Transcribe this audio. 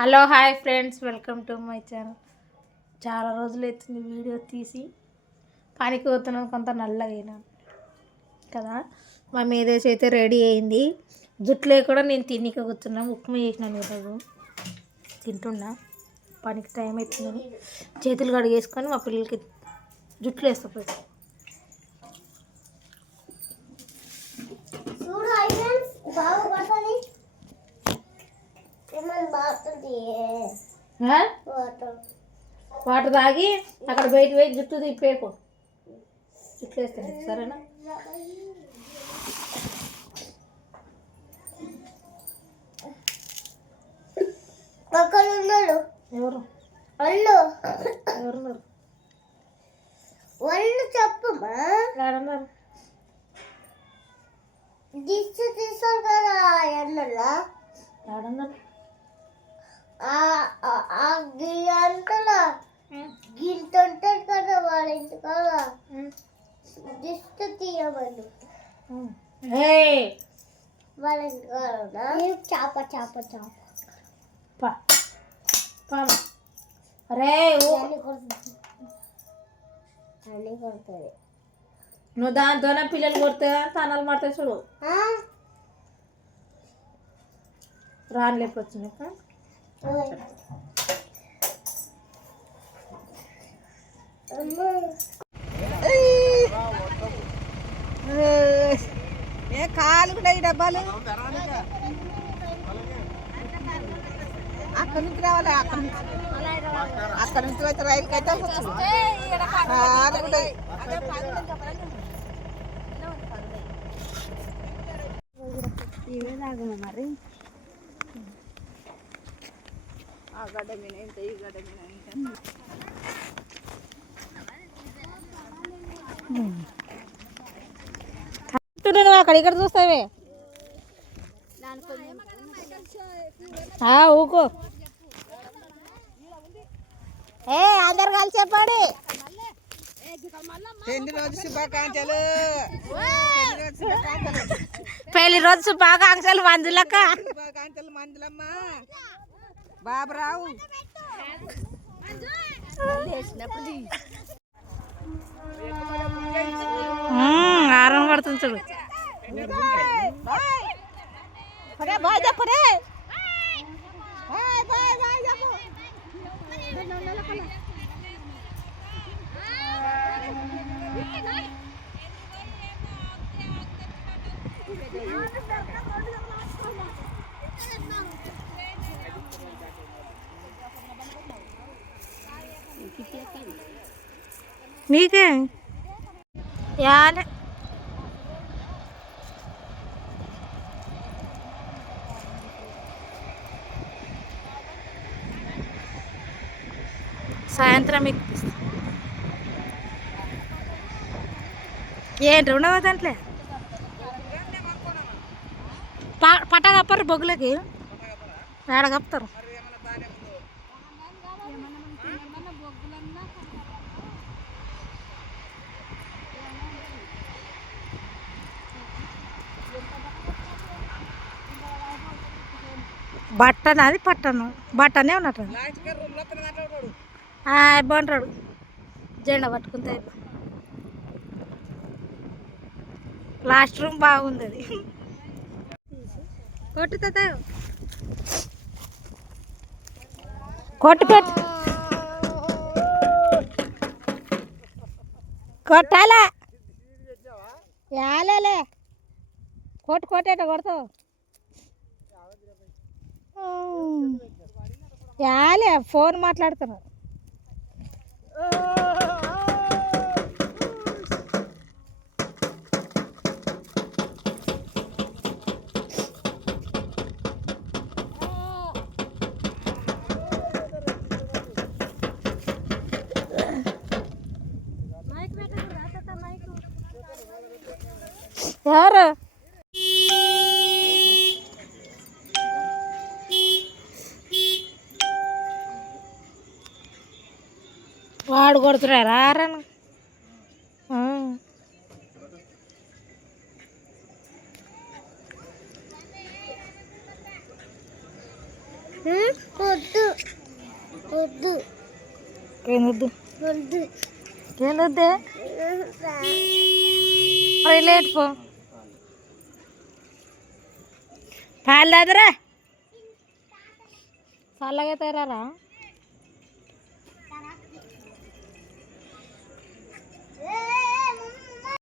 Hello hi friends, welcome to my channel. చాలా రోజులు అవుతుంది వీడియో తీసి. పనికి పోతున్నాం, కొంత నల్లగా కదా. మా మీదేసి అయితే రెడీ అయింది. జుట్టులే కూడా నేను తిన్నిక కూర్చున్నా. ఉప్మా చేసినాను ఈరోజు, తింటున్నా. పనికి టైం అవుతుందని చేతులు కడిగేసుకొని మా పిల్లలకి జుట్లు వేసుకోపోయి. వాటర్ తాగి అక్కడ బయట పోయి జుట్టు తిప్పేకు, జుట్లు వేస్తాను. సరేనా? ఎవరు ఎవరున్నారు? వాళ్ళు చెప్పమ్మా. ఏడన్నారు? దిష్టి తీసారు కదా ఎండలో. ఏడన్నారు? అంతలో గింత ఉంటుంది కదా వాళ్ళ ఇంటి కదా, దిష్టి తీయమని వాళ్ళ ఇంటి కదా. చేప చేప చేప అరే అన్నీ కొడుతుంది. నువ్వు దాంతోనే పిల్లలు కొడితే తనాలు మాడతాయి చూడు. రాని లేపొచ్చు. ఏ కాలు కూడా ఈ డబ్బాలు అక్కడి నుంచి రావాలి. అక్కడి నుంచి అయితే రైలుకి అయితే ఇవే తాగము మరి. ఆ గడ్డ మీద ఇంత, ఈ గడ్డ మీద ఇంత. నువ్వు అక్కడ ఇక్కడ చూస్తావే. ఊకో. అందరు కలిసి చెప్పండి. పెళ్లి రోజు శుభాకాంక్షలు. పెళ్లి రోజు శుభాకాంక్షలు మంజులక్క. శుభాకాంక్షలు మంజులమ్మ. బాబురావు ఆరం పడుతుంది చూడు. బాయ్ చెప్పరే. నీకే యాలే. సాయంత్రం ఏంటి ఉండవా దాంట్లో? పట్ట కప్పరు బొగ్గులకి, ఏడ కప్పుతారు. బట్టన అది పట్టను బట్టనే ఉన్నట్టు బాగుంటాడు. జెండా పట్టుకుంటే లాస్ట్ రూమ్ బాగుంది. అది కొట్టుతా కొట్టు పెట్టు కొట్టాలే. యాలే కొట్టేట కొడతావు. యాలే ఫోన్ మాట్లాడుతున్నారు. ఎవరు వాడు కొడుతున్నారా? రాను వద్దు వద్దు ఏందొద్దు వద్దు ఏందొద్దే మరి లేట్ పో పాలు తాదరా చల్లగా తేరారా